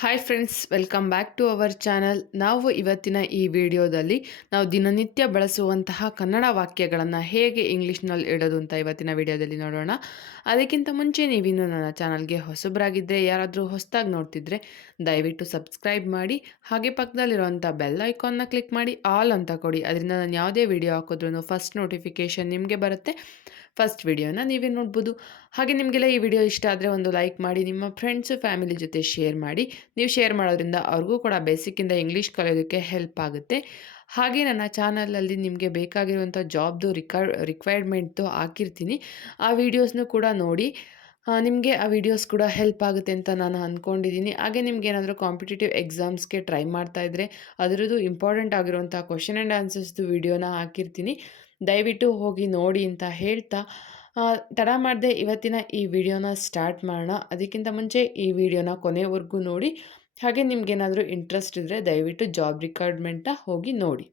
Hi friends, welcome back to our channel. ನಾವು ಇವತ್ತಿನ ಈ ವಿಡಿಯೋದಲ್ಲಿ ನಾವು ದಿನನಿತ್ಯ ಬಳಸುವಂತಹ ಕನ್ನಡ ವಾಕ್ಯಗಳನ್ನು ಹೇಗೆ ಇಂಗ್ಲೀಷ್ನಲ್ಲಿ ಇಡೋದು ಅಂತ ಇವತ್ತಿನ ವಿಡಿಯೋದಲ್ಲಿ ನೋಡೋಣ. ಅದಕ್ಕಿಂತ ಮುಂಚೆ ನೀವಿನ್ನು ನನ್ನ ಚಾನಲ್ಗೆ ಹೊಸಬರಾಗಿದ್ದರೆ, ಯಾರಾದರೂ ಹೊಸದಾಗಿ ನೋಡ್ತಿದ್ರೆ ದಯವಿಟ್ಟು ಸಬ್ಸ್ಕ್ರೈಬ್ ಮಾಡಿ, ಹಾಗೆ ಪಕ್ಕದಲ್ಲಿರುವಂಥ ಬೆಲ್ ಐಕಾನ್ನ ಕ್ಲಿಕ್ ಮಾಡಿ ಆಲ್ ಅಂತ ಕೊಡಿ. ಅದರಿಂದ ನಾನು ಯಾವುದೇ ವಿಡಿಯೋ ಹಾಕಿದ್ರೂ ಫಸ್ಟ್ ನೋಟಿಫಿಕೇಷನ್ ನಿಮಗೆ ಬರುತ್ತೆ. ಫಸ್ಟ್ ವಿಡಿಯೋನ ನೀವೇ ನೋಡ್ಬೋದು. ಹಾಗೆ ನಿಮಗೆಲ್ಲ ಈ ವಿಡಿಯೋ ಇಷ್ಟ ಆದರೆ ಒಂದು ಲೈಕ್ ಮಾಡಿ, ನಿಮ್ಮ ಫ್ರೆಂಡ್ಸು ಫ್ಯಾಮಿಲಿ ಜೊತೆ ಶೇರ್ ಮಾಡಿ. ನೀವು ಶೇರ್ ಮಾಡೋದ್ರಿಂದ ಅವ್ರಿಗೂ ಕೂಡ ಬೇಸಿಕ್ಕಿಂದ ಇಂಗ್ಲೀಷ್ ಕಲಿಯೋದಕ್ಕೆ ಹೆಲ್ಪ್ ಆಗುತ್ತೆ. ಹಾಗೆ ನನ್ನ ಚಾನಲಲ್ಲಿ ನಿಮಗೆ ಬೇಕಾಗಿರುವಂಥ ಜಾಬ್ದು ರಿಕ್ವೈರ್ಮೆಂಟ್ದು ಹಾಕಿರ್ತೀನಿ. ಆ ವೀಡಿಯೋಸ್ನೂ ಕೂಡ ನೋಡಿ. ನಿಮಗೆ ಆ ವಿಡಿಯೋಸ್ ಕೂಡ ಹೆಲ್ಪ್ ಆಗುತ್ತೆ ಅಂತ ನಾನು ಅಂದ್ಕೊಂಡಿದ್ದೀನಿ. ಹಾಗೆ ನಿಮ್ಗೆ ಏನಾದರೂ ಕಾಂಪಿಟೇಟಿವ್ ಎಕ್ಸಾಮ್ಸ್ಗೆ ಟ್ರೈ ಮಾಡ್ತಾಯಿದ್ರೆ ಅದರದ್ದು ಇಂಪಾರ್ಟೆಂಟ್ ಆಗಿರುವಂಥ ಕ್ವಶನ್ ಆ್ಯಂಡ್ ಆನ್ಸರ್ಸ್ದು ವಿಡಿಯೋನ ಹಾಕಿರ್ತೀನಿ. ದಯವಿಟ್ಟು ಹೋಗಿ ನೋಡಿ ಅಂತ ಹೇಳ್ತಾ ತಡ ಮಾಡದೆ ಇವತ್ತಿನ ಈ ವಿಡಿಯೋನ ಸ್ಟಾರ್ಟ್ ಮಾಡೋಣ. ಅದಕ್ಕಿಂತ ಮುಂಚೆ ಈ ವಿಡಿಯೋನ ಕೊನೆವರೆಗೂ ನೋಡಿ. ಹಾಗೆ ನಿಮ್ಗೇನಾದರೂ ಇಂಟ್ರೆಸ್ಟ್ ಇದ್ದರೆ ದಯವಿಟ್ಟು ಜಾಬ್ ರಿಕ್ವೈರ್ಮೆಂಟ್ನ ಹೋಗಿ ನೋಡಿ.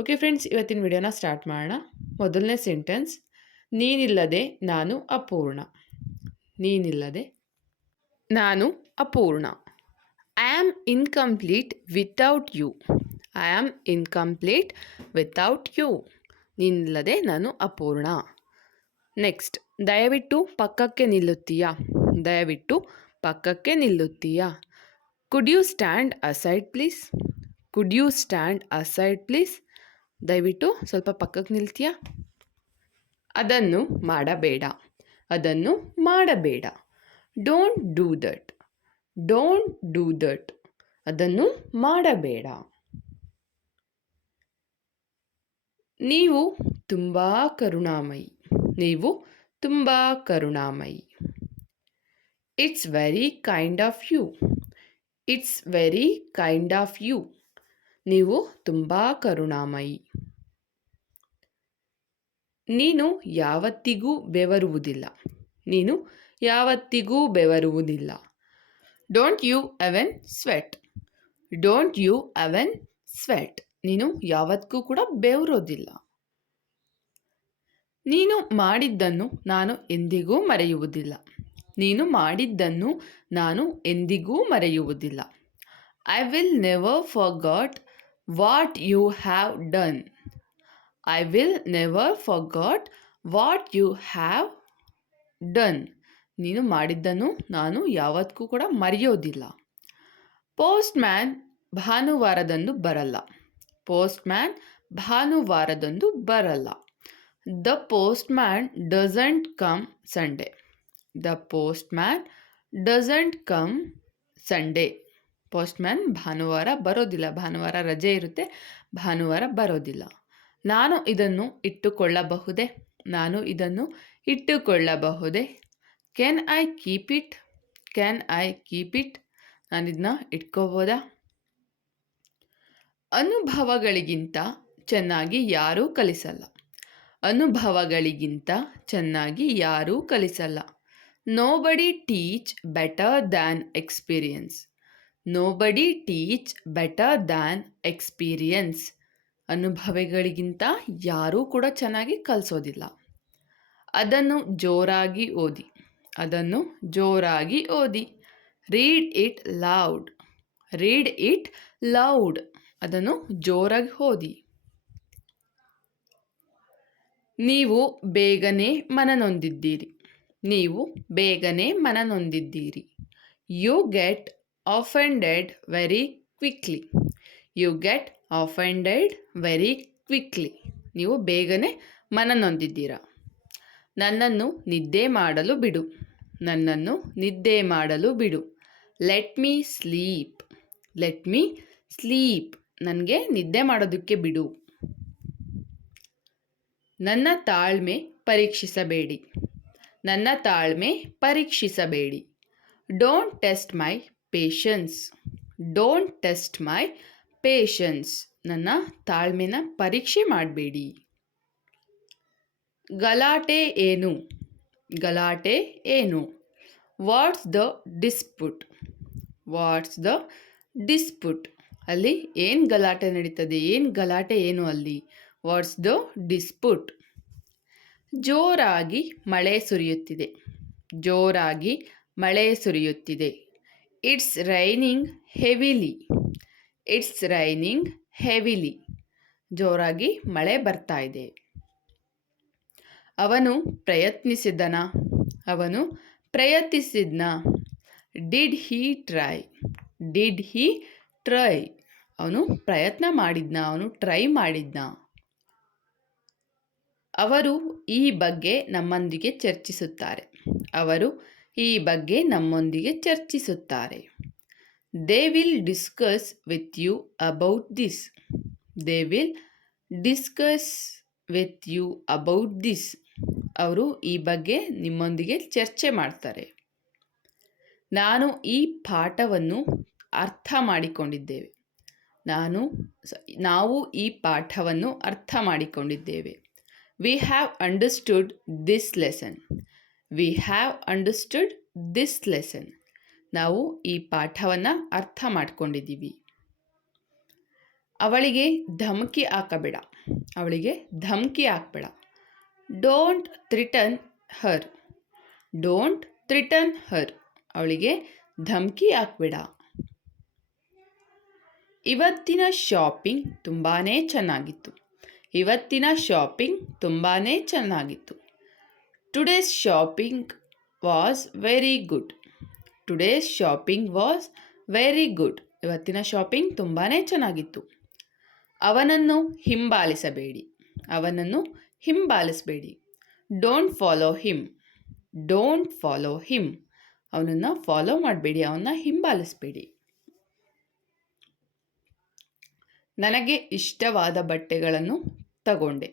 ಓಕೆ ಫ್ರೆಂಡ್ಸ್, ಇವತ್ತಿನ ವಿಡಿಯೋನ ಸ್ಟಾರ್ಟ್ ಮಾಡೋಣ. ಮೊದಲನೇ ಸೆಂಟೆನ್ಸ್, ನೀನಿಲ್ಲದೆ ನಾನು ಅಪೂರ್ಣ. ನೀನಿಲ್ಲದೆ ನಾನು ಅಪೂರ್ಣ. I am incomplete without you. I am incomplete without you. ನೀನಿಲ್ಲದೆ ನಾನು ಅಪೂರ್ಣ. ನೆಕ್ಸ್ಟ್, ದಯವಿಟ್ಟು ಪಕ್ಕಕ್ಕೆ ನಿಲ್ಲುತ್ತೀಯಾ. ದಯವಿಟ್ಟು ಪಕ್ಕಕ್ಕೆ ನಿಲ್ಲುತ್ತೀಯಾ. Could you stand aside please. Could you stand aside please. ದಯವಿಟ್ಟು ಸ್ವಲ್ಪ ಪಕ್ಕಕ್ಕೆ ನಿಲ್ತೀಯಾ. ಅದನ್ನು ಮಾಡಬೇಡ. ಅದನ್ನು ಮಾಡಬೇಡ. Don't do that. Don't do that. ಅದನ್ನು ಮಾಡಬೇಡ. ನೀವು ತುಂಬ ಕರುಣಾಮಯಿ. ನೀವು ತುಂಬ ಕರುಣಾಮಯಿ. It's very kind of you. It's very kind of you. ನೀವು ತುಂಬ ಕರುಣಾಮಯಿ. ನೀನು ಯಾವತ್ತಿಗೂ ಬೆವರುವುದಿಲ್ಲ. ನೀನು ಯಾವತ್ತಿಗೂ ಬೆವರುವುದಿಲ್ಲ. Don't you even sweat. Don't you even sweat. ನೀನು ಯಾವತ್ತಿಗೂ ಕೂಡ ಬೆವರೋದಿಲ್ಲ. ನೀನು ಮಾಡಿದ್ದನ್ನು ನಾನು ಎಂದಿಗೂ ಮರೆಯುವುದಿಲ್ಲ. ನೀನು ಮಾಡಿದ್ದನ್ನು ನಾನು ಎಂದಿಗೂ ಮರೆಯುವುದಿಲ್ಲ. I will never forgot what you have done. I will never forgot what you have done. ನೀನು ಮಾಡಿದ್ದನ್ನು ನಾನು ಯಾವತ್ತಿಗೂ ಕೂಡ ಮರೆಯೋದಿಲ್ಲ. ಪೋಸ್ಟ್ ಮ್ಯಾನ್ ಭಾನುವಾರದಂದು ಬರಲ್ಲ. ಪೋಸ್ಟ್ ಮ್ಯಾನ್ ಭಾನುವಾರದಂದು ಬರಲ್ಲ. The post man doesn't come Sunday. The post man doesn't come Sunday. Post man ಭಾನುವಾರ ಬರೋದಿಲ್ಲ. ಭಾನುವಾರ ರಜೆ ಇರುತ್ತೆ, ಭಾನುವಾರ ಬರೋದಿಲ್ಲ. ನಾನು ಇದನ್ನು ಇಟ್ಟುಕೊಳ್ಳಬಹುದೇ. ನಾನು ಇದನ್ನು ಇಟ್ಟುಕೊಳ್ಳಬಹುದೇ. Can I keep it. Can I keep it. ನಾನು ಇದನ್ನ ಇಟ್ಕೋಬೋದಾ. ಅನುಭವಗಳಿಗಿಂತ ಚೆನ್ನಾಗಿ ಯಾರೂ ಕಲಿಸಲ್ಲ. ಅನುಭವಗಳಿಗಿಂತ ಚೆನ್ನಾಗಿ ಯಾರೂ ಕಲಿಸಲ್ಲ. Nobody teach better than experience. Nobody teach better than experience. ಅನುಭವಿಗಳಿಗಿಂತ ಯಾರೂ ಕೂಡ ಚೆನ್ನಾಗಿ ಕಲಿಸೋದಿಲ್ಲ. ಅದನ್ನು ಜೋರಾಗಿ ಓದಿ. ಅದನ್ನು ಜೋರಾಗಿ ಓದಿ. Read it loud. Read it loud. ಅದನ್ನು ಜೋರಾಗಿ ಓದಿ. ನೀವು ಬೇಗನೆ ಮನನೊಂದಿದ್ದೀರಿ. ನೀವು ಬೇಗನೆ ಮನನೊಂದಿದ್ದೀರಿ. You get offended very quickly. You get offended very quickly. ನೀವು ಬೇಗನೆ ಮನನೊಂದಿದ್ದೀರಾ. ನನ್ನನ್ನು ನಿದ್ದೆ ಮಾಡಲು ಬಿಡು. ನನ್ನನ್ನು ನಿದ್ದೆ ಮಾಡಲು ಬಿಡು. Let me sleep. Let me sleep. ನನಗೆ ನಿದ್ದೆ ಮಾಡೋದಕ್ಕೆ ಬಿಡು. ನನ್ನ ತಾಳ್ಮೆ ಪರೀಕ್ಷಿಸಬೇಡಿ. ನನ್ನ ತಾಳ್ಮೆ ಪರೀಕ್ಷಿಸಬೇಡಿ. Don't test my patience. Don't test my patience. ನನ್ನ ತಾಳ್ಮೆನ ಪರೀಕ್ಷೆ ಮಾಡಬೇಡಿ. ಗಲಾಟೆ ಏನು. ಗಲಾಟೆ ಏನು. What's the dispute. What's the dispute. ಅಲ್ಲಿ ಏನು ಗಲಾಟೆ ನಡೀತದೆ, ಏನು ಗಲಾಟೆ ಏನು ಅಲ್ಲಿ. What's the dispute. ಜೋರಾಗಿ ಮಳೆ ಸುರಿಯುತ್ತಿದೆ. ಜೋರಾಗಿ ಮಳೆ ಸುರಿಯುತ್ತಿದೆ. It's raining heavily. It's raining heavily. ಜೋರಾಗಿ ಮಳೆ ಬರ್ತಾ ಇದೆ. ಅವನು ಪ್ರಯತ್ನಿಸಿದನ. ಅವನು ಪ್ರಯತ್ನಿಸಿದ್ನ. Did he try. Did he try. ಅವನು ಪ್ರಯತ್ನ ಮಾಡಿದ್ನ. ಅವನು ಟ್ರೈ ಮಾಡಿದ್ನ. ಅವರು ಈ ಬಗ್ಗೆ ನಮ್ಮೊಂದಿಗೆ ಚರ್ಚಿಸುತ್ತಾರೆ. ಅವರು ಈ ಬಗ್ಗೆ ನಮ್ಮೊಂದಿಗೆ ಚರ್ಚಿಸುತ್ತಾರೆ. They will discuss with you about this. They will discuss with you about this. ಅವರು ಈ ಬಗ್ಗೆ ನಿಮ್ಮೊಂದಿಗೆ ಚರ್ಚೆ ಮಾಡ್ತಾರೆ. ನಾವು ಈ ಪಾಠವನ್ನು ಅರ್ಥ ಮಾಡಿಕೊಂಡಿದ್ದೇವೆ. ನಾವು ಈ ಪಾಠವನ್ನು ಅರ್ಥ ಮಾಡಿಕೊಂಡಿದ್ದೇವೆ. We have understood this lesson. We have understood this lesson. ನಾವು ಈ ಪಾಠವನ್ನು ಅರ್ಥ ಮಾಡ್ಕೊಂಡಿದ್ದೀವಿ. ಅವಳಿಗೆ ಧಮಕಿ ಹಾಕಬೇಡ. ಅವಳಿಗೆ ಧಮಕಿ ಹಾಕಬೇಡ. Don't ಥ್ರಿಟನ್ Har. ಡೋಂಟ್ ಥ್ರಿಟನ್ ಹರ್. ಅವಳಿಗೆ ಧಮಕಿ ಹಾಕಬೇಡ. ಇವತ್ತಿನ ಶಾಪಿಂಗ್ ತುಂಬಾ ಚೆನ್ನಾಗಿತ್ತು. ಇವತ್ತಿನ ಶಾಪಿಂಗ್ ತುಂಬಾ ಚೆನ್ನಾಗಿತ್ತು. Today's shopping was very good. Today's shopping was very good. ಇವತ್ತಿನ ಶಾಪಿಂಗ್ ತುಂಬಾ ಚೆನ್ನಾಗಿತ್ತು. ಅವನನ್ನು ಹಿಂಬಾಲಿಸಬೇಡಿ. ಅವನನ್ನು ಹಿಂಬಾಲಿಸಬೇಡಿ. Don't follow him. Don't follow him. ಅವನನ್ನು ಫಾಲೋ ಮಾಡಬೇಡಿ. ಅವನ್ನ ಹಿಂಬಾಲಿಸಬೇಡಿ. ನನಗೆ ಇಷ್ಟವಾದ ಬಟ್ಟೆಗಳನ್ನು ತಗೊಂಡೆ.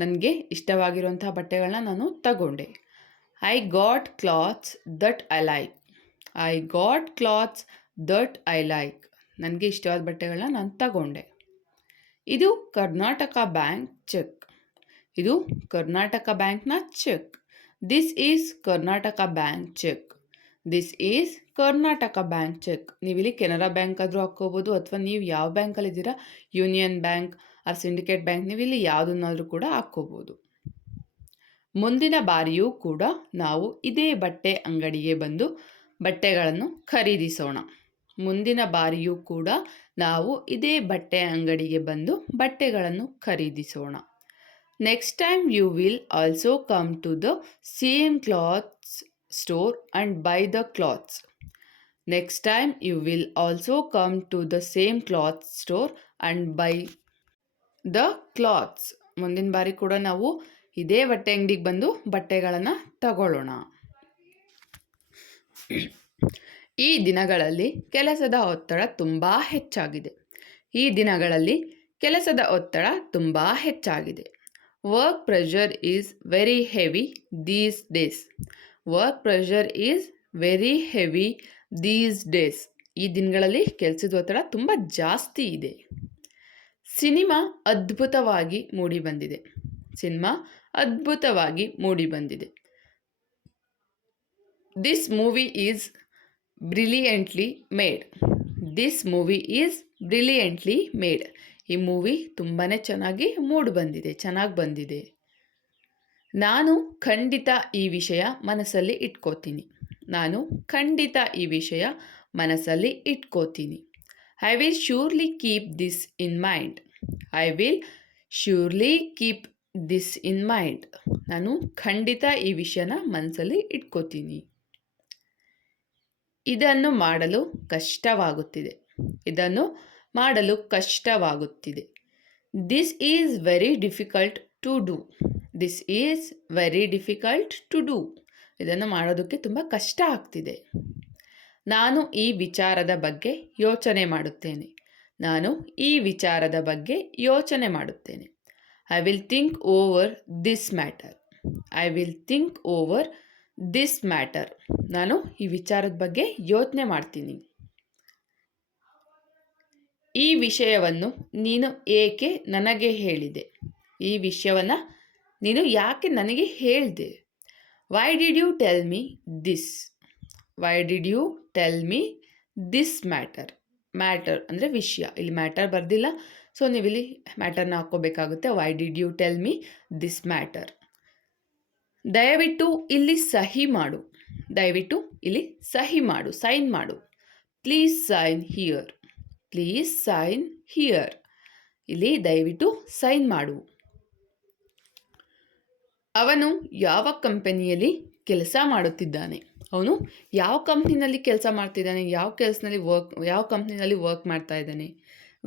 ನನಗೆ ಇಷ್ಟವಾಗಿರುವಂತಹ ಬಟ್ಟೆಗಳನ್ನ ನಾನು ತಗೊಂಡೆ. I got clothes that I like. I got clothes that I like. ನನಗೆ ಇಷ್ಟವಾದ ಬಟ್ಟೆಗಳನ್ನ ನಾನು ತಗೊಂಡೆ. ಇದು ಕರ್ನಾಟಕ ಬ್ಯಾಂಕ್ ಚೆಕ್. ಇದು ಕರ್ನಾಟಕ ಬ್ಯಾಂಕ್ನ check. This is Karnataka bank check. This is Karnataka bank check. ನೀವಿಲ್ಲಿ ಕೆನರಾ ಬ್ಯಾಂಕ್ ಆದರೂ ಹಾಕ್ಕೋಬೋದು, ಅಥವಾ ನೀವು ಯಾವ ಬ್ಯಾಂಕಲ್ಲಿದ್ದೀರಾ, union bank or syndicate bank, ನೀವಿಲ್ಲಿ ಯಾವುದನ್ನಾದರೂ ಕೂಡ ಹಾಕ್ಕೋಬೋದು. ಮುಂದಿನ ಬಾರಿಯೂ ಕೂಡ ನಾವು ಇದೇ ಬಟ್ಟೆ ಅಂಗಡಿಗೆ ಬಂದು ಬಟ್ಟೆಗಳನ್ನು ಖರೀದಿಸೋಣ. ಮುಂದಿನ ಬಾರಿಯೂ ಕೂಡ ನಾವು ಇದೇ ಬಟ್ಟೆ ಅಂಗಡಿಗೆ ಬಂದು ಬಟ್ಟೆಗಳನ್ನು ಖರೀದಿಸೋಣ. Next time you will also come to the same clothes store and buy the clothes. Next time you will also come to the same cloth store and buy the clothes. ಮುಂದಿನ ಬಾರಿ ಕೂಡ ನಾವು ಇದೇ ಬಟ್ಟೆ ಅಂಗಡಿಗೆ ಬಂದು ಬಟ್ಟೆಗಳನ್ನು ತಗೊಳ್ಳೋಣ. ಈ ದಿನಗಳಲ್ಲಿ ಕೆಲಸದ ಒತ್ತಡ ತುಂಬ ಹೆಚ್ಚಾಗಿದೆ. ಈ ದಿನಗಳಲ್ಲಿ ಕೆಲಸದ ಒತ್ತಡ ತುಂಬ ಹೆಚ್ಚಾಗಿದೆ. Work pressure is very heavy these days. Work pressure is very heavy these days. ಈ ದಿನಗಳಲ್ಲಿ ಕೆಲಸದ ಒತ್ತಡ ತುಂಬ ಜಾಸ್ತಿ ಇದೆ. ಸಿನಿಮಾ ಅದ್ಭುತವಾಗಿ ಮೂಡಿಬಂದಿದೆ. ಸಿನಿಮಾ ಅದ್ಭುತವಾಗಿ ಮೂಡಿಬಂದಿದೆ. This movie is brilliantly made. This movie is brilliantly made. ಈ ಮೂವಿ ತುಂಬಾ ಚೆನ್ನಾಗಿ ಚೆನ್ನಾಗಿ ಬಂದಿದೆ. ನಾನು ಖಂಡಿತ ಈ ವಿಷಯ ಮನಸ್ಸಲ್ಲಿ ಇಟ್ಕೋತೀನಿ. ನಾನು ಖಂಡಿತ ಈ ವಿಷಯ ಮನಸ್ಸಲ್ಲಿ ಇಟ್ಕೋತೀನಿ. I will surely keep this in mind. I will surely keep this in mind. ನಾನು ಖಂಡಿತ ಈ ವಿಷಯನ ಮನಸ್ಸಲ್ಲಿ ಇಟ್ಕೋತೀನಿ. ಇದನ್ನು ಮಾಡಲು ಕಷ್ಟವಾಗುತ್ತಿದೆ. ಇದನ್ನು ಮಾಡಲು ಕಷ್ಟವಾಗುತ್ತಿದೆ. This is very difficult to do. This is very difficult to do. ಇದನ್ನು ಮಾಡೋದಕ್ಕೆ ತುಂಬ ಕಷ್ಟ ಆಗ್ತಿದೆ. ನಾನು ಈ ವಿಚಾರದ ಬಗ್ಗೆ ಯೋಚನೆ ಮಾಡುತ್ತೇನೆ. ನಾನು ಈ ವಿಚಾರದ ಬಗ್ಗೆ ಯೋಚನೆ ಮಾಡುತ್ತೇನೆ. I will think over this matter. I will think over this matter. ನಾನು ಈ ವಿಚಾರದ ಬಗ್ಗೆ ಯೋಚನೆ ಮಾಡ್ತೀನಿ. ಈ ವಿಷಯವನ್ನು ನೀನು ಏಕೆ ನನಗೆ ಹೇಳಿದೆ? ಈ ವಿಷಯವನ್ನು ನೀನು ಯಾಕೆ ನನಗೆ ಹೇಳಿದೆ? Why did you tell me this? Why did you tell me this matter? Matter ಅಂದರೆ ವಿಷಯ. ಇಲ್ಲಿ ಮ್ಯಾಟರ್ ಬರ್ದಿಲ್ಲ, ಸೊ ನೀವಿಲ್ಲಿ ಮ್ಯಾಟರ್ನ ಹಾಕ್ಕೋಬೇಕಾಗುತ್ತೆ. Why did you tell me this matter? ದಯವಿಟ್ಟು ಇಲ್ಲಿ ಸಹಿ ಮಾಡು. ದಯವಿಟ್ಟು ಇಲ್ಲಿ ಸಹಿ ಮಾಡು, ಸೈನ್ ಮಾಡು. Please sign here. Please sign here. ಇಲ್ಲಿ ದಯವಿಟ್ಟು ಸೈನ್ ಮಾಡು. ಅವನು ಯಾವ ಕಂಪನಿಯಲ್ಲಿ ಕೆಲಸ ಮಾಡುತ್ತಿದ್ದಾನೆ. ಅವನು ಯಾವ ಕಂಪ್ನಿನಲ್ಲಿ ಕೆಲಸ ಮಾಡ್ತಿದ್ದಾನೆ, ಯಾವ ಕಂಪ್ನಿನಲ್ಲಿ ವರ್ಕ್ ಮಾಡ್ತಾ ಇದ್ದಾನೆ.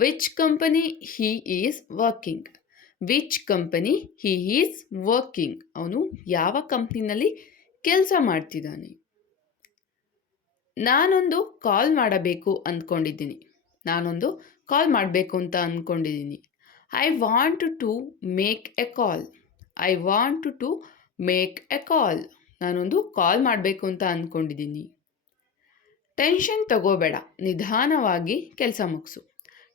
Which company he is working. Which company he is working. ಅವನು ಯಾವ ಕಂಪ್ನಿನಲ್ಲಿ ಕೆಲಸ ಮಾಡ್ತಿದ್ದಾನೆ. ನಾನೊಂದು ಕಾಲ್ ಮಾಡಬೇಕು ಅಂದ್ಕೊಂಡಿದ್ದೀನಿ. ನಾನೊಂದು ಕಾಲ್ ಮಾಡಬೇಕು ಅಂತ ಅಂದ್ಕೊಂಡಿದ್ದೀನಿ. I want to make a call. I want to make a call. ನಾನೊಂದು ಕಾಲ್ ಮಾಡಬೇಕು ಅಂತ ಅಂದ್ಕೊಂಡಿದ್ದೀನಿ. ಟೆನ್ಷನ್ ತಗೋಬೇಡ, ನಿಧಾನವಾಗಿ ಕೆಲಸ ಮುಗಿಸು.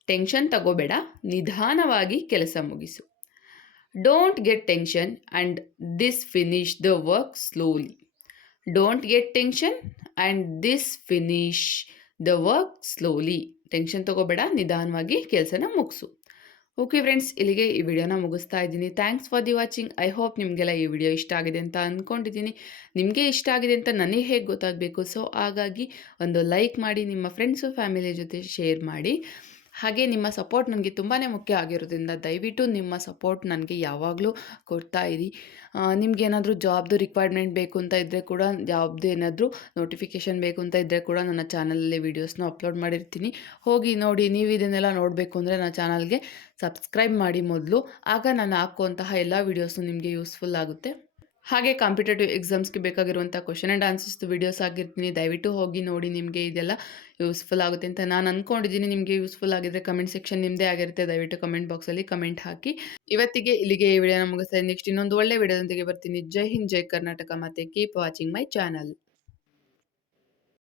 ಟೆನ್ಷನ್ ತಗೋಬೇಡ, ನಿಧಾನವಾಗಿ ಕೆಲಸ ಮುಗಿಸು. Don't get tension and this finish the work slowly. Don't get tension and this finish the work slowly. Tension ತಗೋಬೇಡ, ನಿಧಾನವಾಗಿ ಕೆಲಸನ ಮುಗಿಸು. ಓಕೆ ಫ್ರೆಂಡ್ಸ್, ಇಲ್ಲಿಗೆ ಈ ವಿಡಿಯೋನ ಮುಗಿಸ್ತಾ ಇದ್ದೀನಿ. Thanks for the watching. I hope ನಿಮಗೆಲ್ಲ ಈ ವಿಡಿಯೋ ಇಷ್ಟ ಆಗಿದೆ ಅಂತ ಅಂದ್ಕೊಂಡಿದ್ದೀನಿ. ನಿಮಗೆ ಇಷ್ಟ ಆಗಿದೆ ಅಂತ ನನಗೆ ಹೇಗೆ ಗೊತ್ತಾಗಬೇಕು? ಸೊ ಹಾಗಾಗಿ ಒಂದು ಲೈಕ್ ಮಾಡಿ, ನಿಮ್ಮ ಫ್ರೆಂಡ್ಸು ಫ್ಯಾಮಿಲಿ ಜೊತೆ ಶೇರ್ ಮಾಡಿ. ಹಾಗೆ ನಿಮ್ಮ ಸಪೋರ್ಟ್ ನನಗೆ ತುಂಬಾ ಮುಖ್ಯ ಆಗಿರೋದ್ರಿಂದ ದಯವಿಟ್ಟು ನಿಮ್ಮ ಸಪೋರ್ಟ್ ನನಗೆ ಯಾವಾಗಲೂ ಕೊಡ್ತಾ ಇರಿ. ನಿಮಗೇನಾದರೂ ಜಾಬ್ದು ರಿಕ್ವೈರ್ಮೆಂಟ್ ಬೇಕು ಅಂತ ಇದ್ದರೆ ಕೂಡ, ಜಾಬ್ದು ಏನಾದರೂ ನೋಟಿಫಿಕೇಷನ್ ಬೇಕು ಅಂತ ಇದ್ದರೆ ಕೂಡ ನನ್ನ ಚಾನಲಲ್ಲಿ ವೀಡಿಯೋಸ್ನ ಅಪ್ಲೋಡ್ ಮಾಡಿರ್ತೀನಿ. ಹೋಗಿ ನೋಡಿ. ನೀವು ಇದನ್ನೆಲ್ಲ ನೋಡಬೇಕು ಅಂದರೆ ನನ್ನ ಚಾನಲ್ಗೆ ಸಬ್ಸ್ಕ್ರೈಬ್ ಮಾಡಿ ಮೊದಲು. ಆಗ ನಾನು ಹಾಕುವಂತಹ ಎಲ್ಲ ವೀಡಿಯೋಸು ನಿಮಗೆ ಯೂಸ್ಫುಲ್ ಆಗುತ್ತೆ. ಹಾಗೆ ಕಾಂಪಿಟೇಟಿವ್ ಎಕ್ಸಾಮ್ಸ್ಗೆ ಬೇಕಾಗಿರುವಂಥ ಕ್ವಶನ್ ಆ್ಯಂಡ್ ಆನ್ಸರ್ಸ್ದು ವೀಡಿಯೋಸ್ ಆಗಿರ್ತೀನಿ. ದಯವಿಟ್ಟು ಹೋಗಿ ನೋಡಿ. ನಿಮಗೆ ಇದೆಲ್ಲ ಯೂಸ್ಫುಲ್ ಆಗುತ್ತೆ ಅಂತ ನಾನು ಅಂದ್ಕೊಂಡಿದ್ದೀನಿ. ನಿಮಗೆ ಯೂಸ್ಫುಲ್ ಆಗಿದ್ದರೆ ಕಮೆಂಟ್ ಸೆಕ್ಷನ್ ನಿಮ್ಮದೇ ಆಗಿರುತ್ತೆ. ದಯವಿಟ್ಟು ಕಮೆಂಟ್ ಬಾಕ್ಸಲ್ಲಿ ಕಮೆಂಟ್ ಹಾಕಿ. ಇವತ್ತಿಗೆ ಇಲ್ಲಿಗೆ ಈ ವಿಡಿಯೋನ ಮುಗಿಸ್ತಾ ಇದ್ದೀನಿ. ನೆಕ್ಸ್ಟ್ ಇನ್ನೊಂದು ಒಳ್ಳೆ ವಿಡಿಯೋದೊಂದಿಗೆ ಬರ್ತೀನಿ. ಜೈ ಹಿಂದ್, ಜೈ ಕರ್ನಾಟಕ. ಮತ್ತು ಕೀಪ್ ವಾಚಿಂಗ್ ಮೈ ಚಾನಲ್.